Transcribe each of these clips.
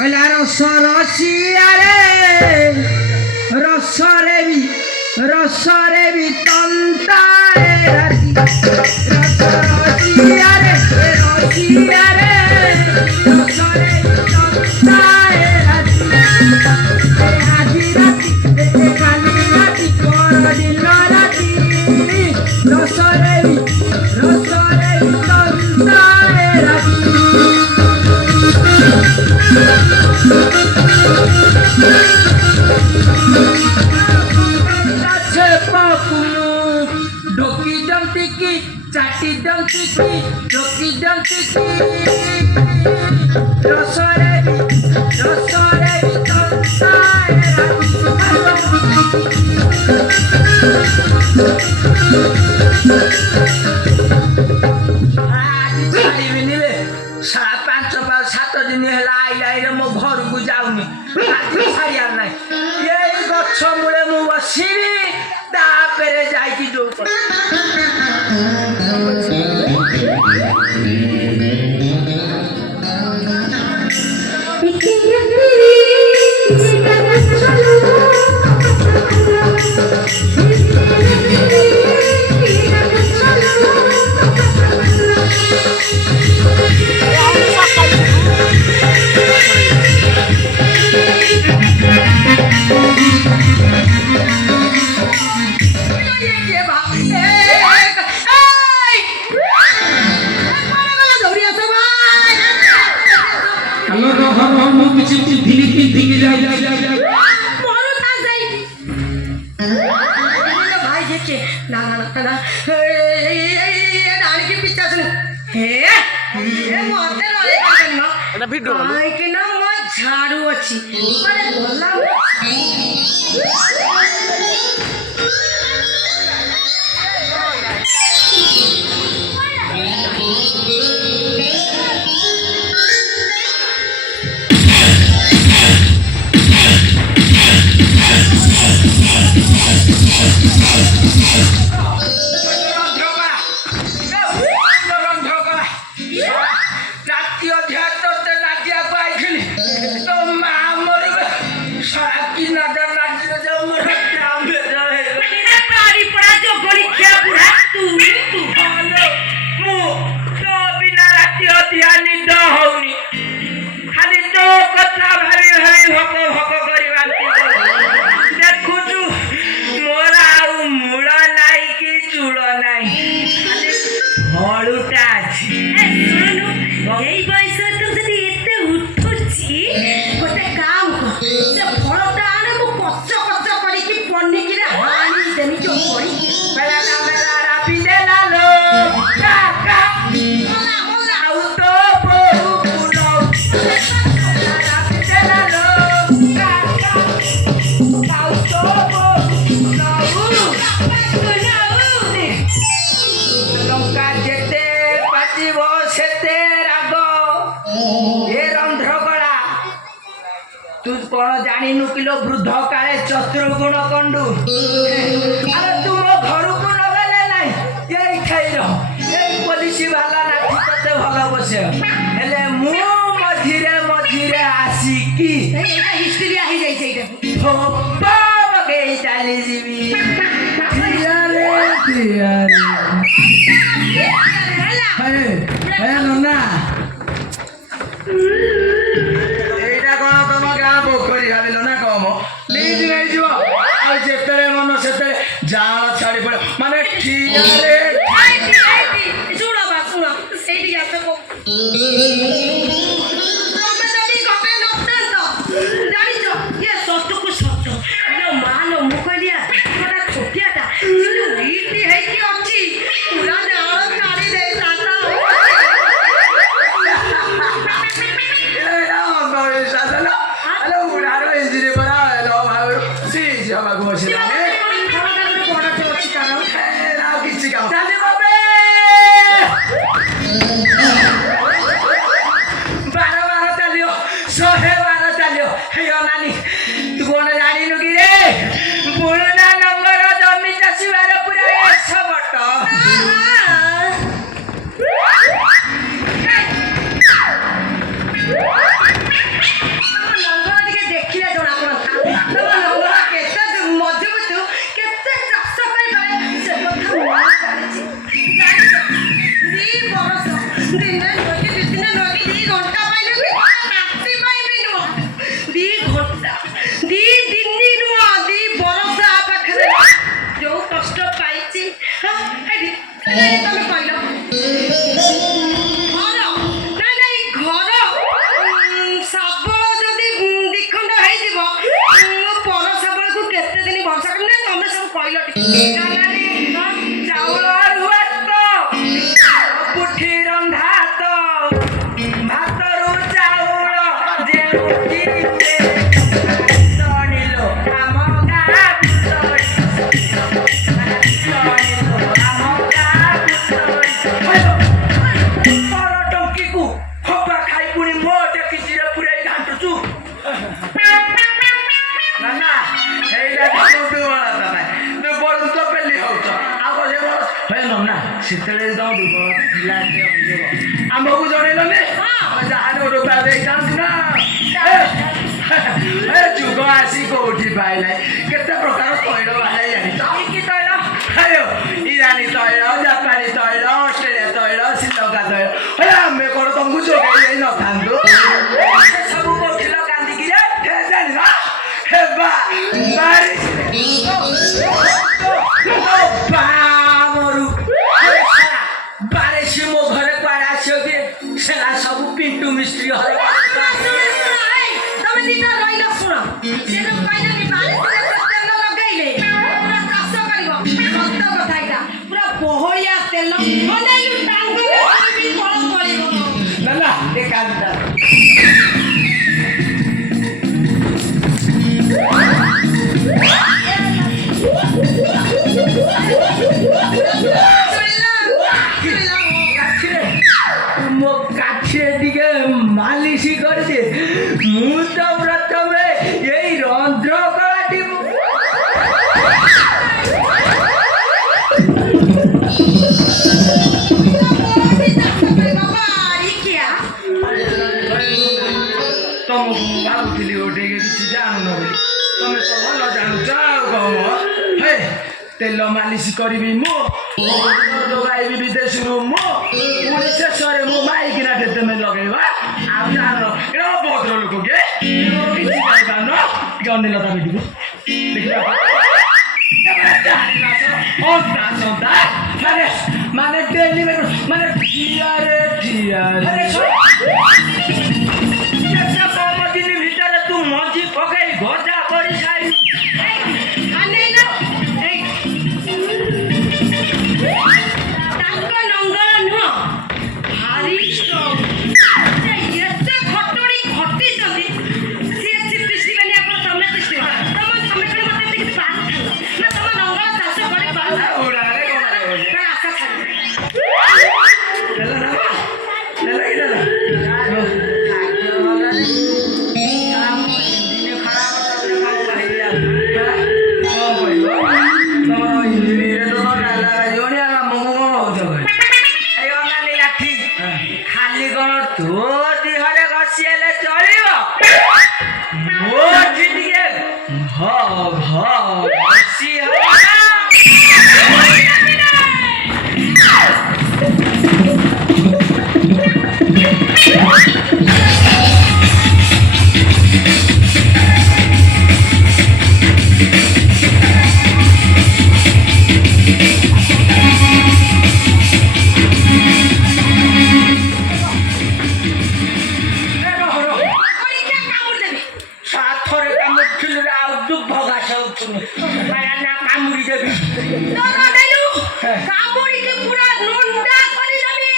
হইলা রস রসিয়ারে রসরে বি তন্তারে রাতি রস রসিয়ারে রসিয়ারে রসরে বি তন্তারে রাতি আজি রাতি কালি রাতি পরদিন রাতি রসরে বি তন্তারে রাতি Doki dam tiki, chati dam tiki, doki dam tiki. Rosore bi tonsai Aji chali binile, 5-7 दिन हेला आइला मो घर को जाऊनी आजी छाड़िया नाई ये गछ मूले मु बसिबी तापरे जाइकी जो झाड़ू अच्छी तू कौन जानी नुकिलो वृद्ध काले चतुर्गुण कंडू अरे तुम घर को नगले नाही एई खाइरो एई पुलिस वाला नाठी तते भला बसे हेले मु मझिरे आसी की एटा हिस्ट्री आही जाई छैटा थोपा बगे चाली जीवी तियारे हे नन्ना जाल छाड़ी पड़े माने ठियारे सुनो बा सुनो सेठी आसे को तमे जदी कपे नतन तो जानि जो ये सत्य को सत्य यो मानो मुखलिया थोड़ा छोटियाटा जो रीति है कि अछि पूरा जाल छाड़ी दे ताता ए राम बाबू सासला हेलो उड़ारो इंजीनियर बड़ा हेलो भाई सी जमा को छिला चले बाबे 12 चलियो 112 चलियो हे नानी तू कोन जानी नु कि रे पुरना नंबर जमीन चासीवार पूरा 100 बट ଚାଉଳ ଭାତ ପୁଠି ରନ୍ଧା ତ ଭାତରୁ ଚାଉଳ ଯେମିତି ତଣିଲୋ ଆମ ଗାଁ ଭିତରେ ଆମ ଗାଁ ଭିତରେ ପର ଟଙ୍କିକୁ ହବା ଖାଇ ପୁଣି ମୋ ଟେକିଚିରେ ପୁରେଇ ଘାଣ୍ଟୁଛୁ ନା ହେଇଟା କୋଉଠୁ ବଳତା ନାହିଁ ଦୁର୍ବଳ ତ ପେଲି ହଉଛ ଆଉ କଣ ହେ ନା ସେତେବେଳେ ତମ ଦୁର୍ବଳ ଥିଲା ଆମକୁ ଜଣେଇଲନି ଯାହା ଗୋଟେ ଦେଇଥାନ୍ତୁ ନା ଯୁଗ ଆସି କୋଉଠି ପାଇଲାଇ କେତେ ପ୍ରକାର ତୈଳ ବାହାରେ ଜାଣିଛ କି ତୈଳ ଇରାନୀ ତୈଳ ଜାପାନୀ ତୈଳ ଅଷ୍ଟ୍ରେଲିଆ ତୈଳ ଶ୍ରୀଲଙ୍କା ତୈଳ ଆମେ କଣ ତମକୁ ଯୋଗାଇ ଦେଇ ନଥାନ୍ତୁ ସବୁ କହୁଥିଲ କାନ୍ଦିକି ଜାଣିଲ ହେବା ବାମରୁ ବାରେସି ମୋ ଘରେ କୁଆଡେ ଆସିବ କି ସେରା ସବୁ ପିଣ୍ଟୁ ମିସ୍ତ୍ରୀ ଘର ତମେ ଦିନ ରହିଲ ଶୁଣ ସେ ତ କହିଲେ ତେଲ ଲଗେଇଲେ ପୁରା ଚାଷ କରିବ ସତ କଥା ଏଇଟା ପୁରା ବହଳିଆ ତେଲ ଅନେଇଲୁ ଟାଙ୍ଗରେ ବି ତଳ ପଳିବ ନା ଏ କାନ୍ଦା ମୋ କାଠିରେ ଟିକେ ମାଲିସ କରିଦେ ମୁଁ ତ ପ୍ରଥମେ ଏଇ ରନ୍ଧ୍ର କଳାଟି ତମକୁ ଭାବୁଥିଲି ଗୋଟେ କିଛି ଜାଣୁନ ବୋଲି ତମେ ତ ଭଲ ଜାଣୁଛ ଆଉ କଣ ହେ ତେଲ ମାଲିସ କରିବି ମୁଁ ଲଗାଇବି ବିଦେଶରୁ ମୁଁ ପୁଣି ଶେଷରେ ମୁଁ ମାଇକିନା ତମେ ଲଗେଇବା ଆଉ ଜାଣ ଏଇଟା ଭଦ୍ର ଲୋକ କିଏ କିଛି ଜାଣିପାରୁନ ଟିକେ ଅନିଲତା ଭିଡ଼ିକୁ ଦେଖିବା ମାନେ ଡେଲି ମାନେ ଠିଆରେ କମ ଦିନ ଭିତରେ ତୁ ମଞ୍ଜି ପକେଇ ଗଜା କରି ଖାଇ ତାଙ୍କ ନଙ୍ଗଳ ନୁହଁ ଭାରି ଏତେ ଖଟୁଣି ଘଟିଛନ୍ତି ସିଏ ପିସିବେନି ଆପଣ ତମେ ପିସିବ ତମ ତମେ କଣ ମତେ କିଛି ପାରୁଥିଲ ନା ତମ ନଙ୍ଗଳ ଚାଷ କରି ପାରୁ ଆଶା ଛାଡ଼ି ଖାଲି କଣ ତୋ ଦେହରେ ଘଷି ହେଲେ ଚଳିବ ମୋ ଟିକେ ଘଷି কামুড়ি দেবি কামড়িকে পুরা নোনটা করে যাবে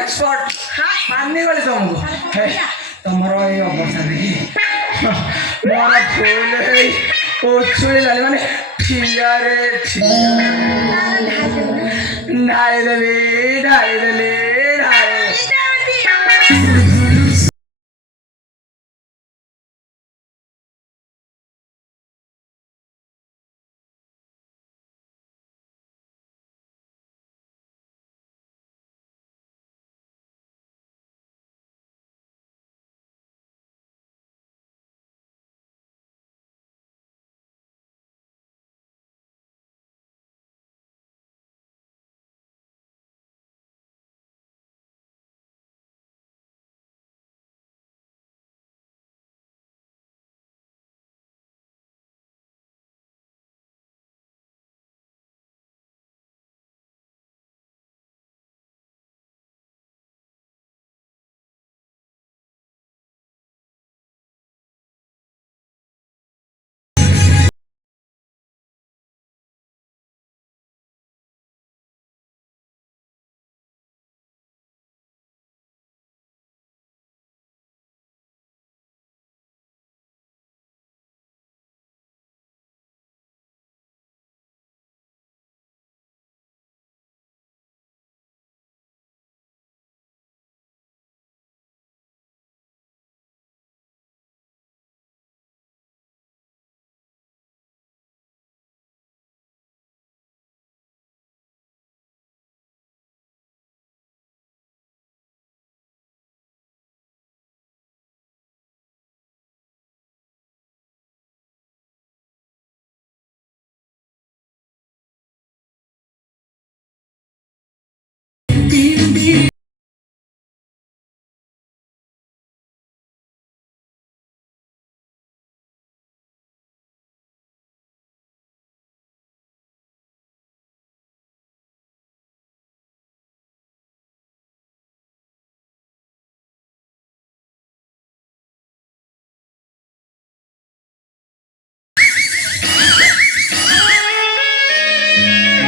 एक्सपर्ट माननी गली तुमको तुमर ये अवस्था देखी मोर फूल उछुड़ी लाली माने ठिया रे ठिया ढाई देली